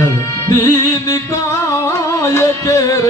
दिन कायकेर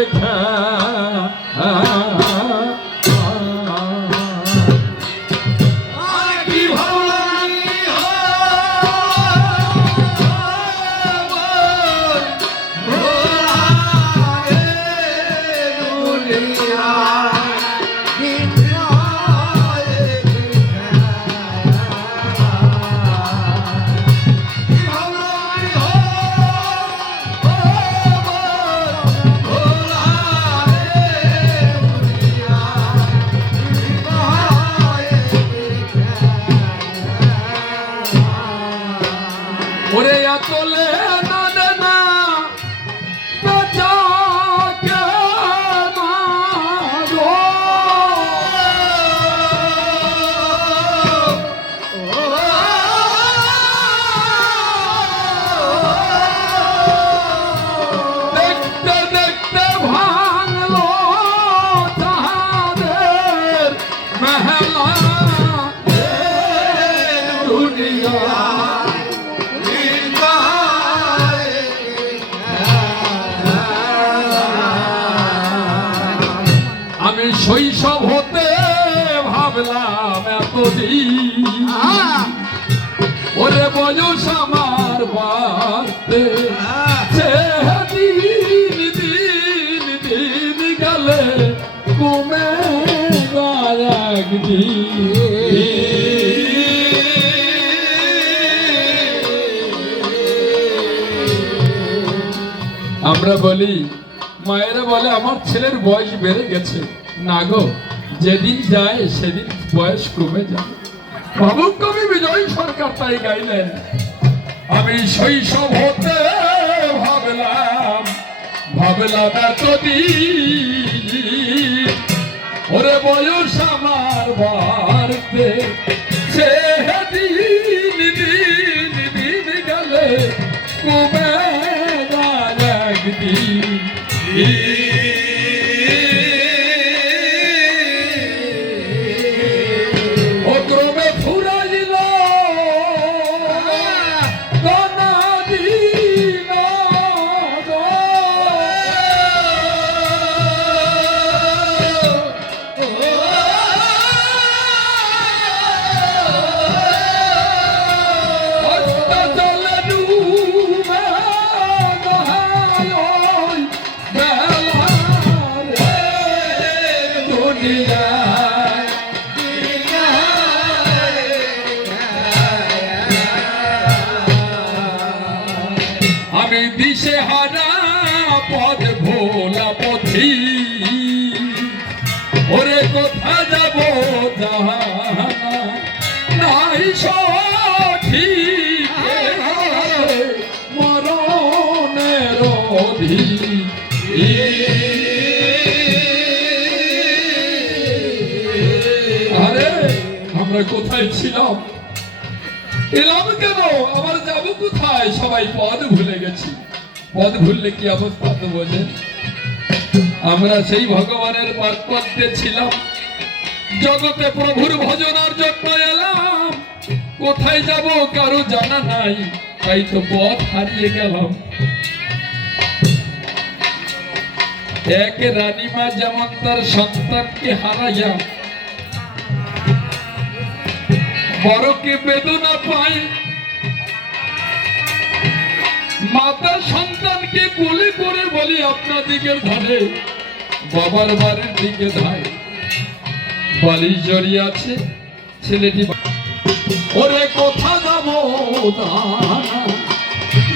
তোলে না দেনা বেচাকে না গো দেখতে দেখতে ভাঙলো তাহাদের মেহলা দুনিয়া শৈশব হতে ভাবলাম এতদিন ওরে বয়স আমার বাড়তে দিন দিন দিন গেলে কমে আমরা বলি মায়েরা বলে আমার ছেলের বয়স বেড়ে গেছে না গো যেদিন যায় সেদিন বয়স কমে যায় ভাবুক কবি বিজয় সরকার তাই গাইলেন আমি শৈশব হতে ভাবলাম এতদিন ওরে বয়স আমার বাড়তে দিন দিন দিন গেলে কমে যায় একদিন আমি দিশে হারা পথ ভোলা পথি ওরে কোথা যাব নাই সঠিক মরণের অধীন আরে আমরা কোথায় ছিলাম এলাম কেন আবার যাব কোথায় সবাই পদ ভুলে গেছি পদ ভুললে কি অবস্থা তো বোঝেন আমরা সেই ভগবানের পার্শ্বতে ছিলাম জগতে প্রভুর ভজনার জন্য এলাম কোথায় যাব কারো জানা নাই তাই তো পথ হারিয়ে গেলাম এক রানীমা যেমন তার সন্তানকে হারাইয়া বড়কে বেদনা পায় মাতা সন্তানকে কোলে করে বলি আপনাদিকের ধারে বাবার বাড়ির দিকে ধায় বালিশ জড়িয়ে আছে ছেলেটি ওরে কোথা যাব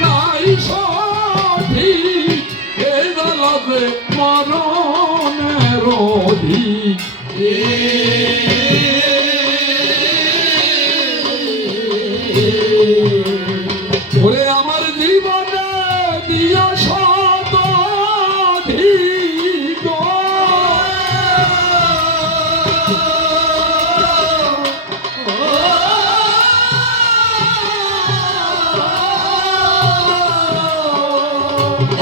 নাই সঠিক এই গলাতে মরণের অধিক ওরে আমার জীবনে দিয়া শতাধিক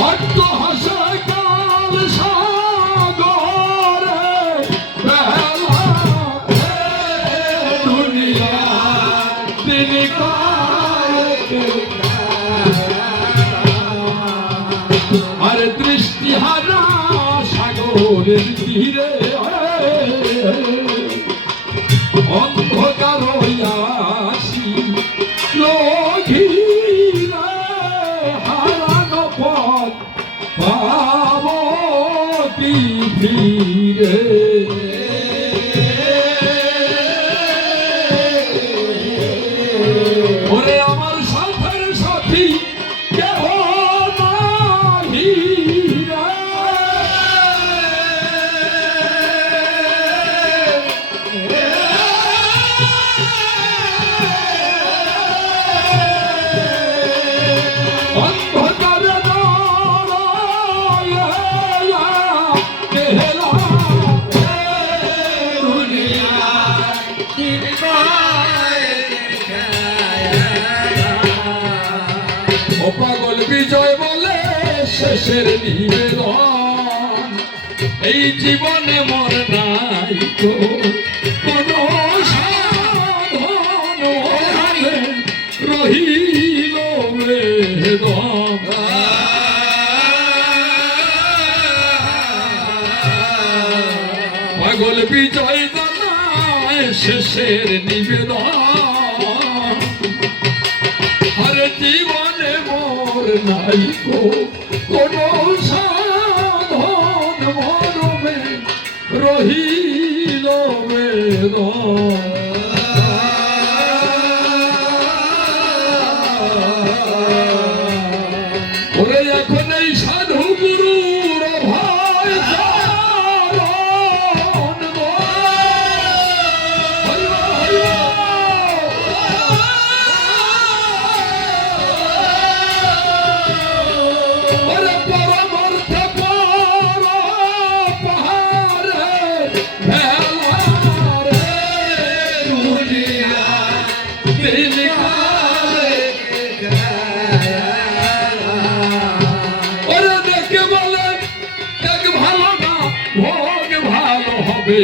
অট্ট হাসে কাল সাগরে বেলা দুনিয়া তিনি আর দৃষ্টিহারা সাগরের তীরে অন্ধকার আসি লঘিরা হারানো পথ পাব কি ফিরে ওরে আমার সাথের সাথী কেহ নাহি রে। অন্ধকারে দৌড়াইয়া গেলা ও পাগল বিজয় বলে শেষের নিবেদন এই জীবনে মর নাই তো কোনো সাধন রহিল বেদন পাগল বিজয় জানায় শেষের নিবেদন হরে জীবনে মোর নাই গো কোনো সাধন মরমে রহিল বেদন ওরে এখন এই সাধু গুরুর ভয় শরণ গো। হরি বল, হরি বল। ওরে পরমার্থ পর পাহাড়ে ভেলারে দুনিয়া দিল কারে ওরে দেখে বলে দেখ ভালো না ভোগ ভালো হবে।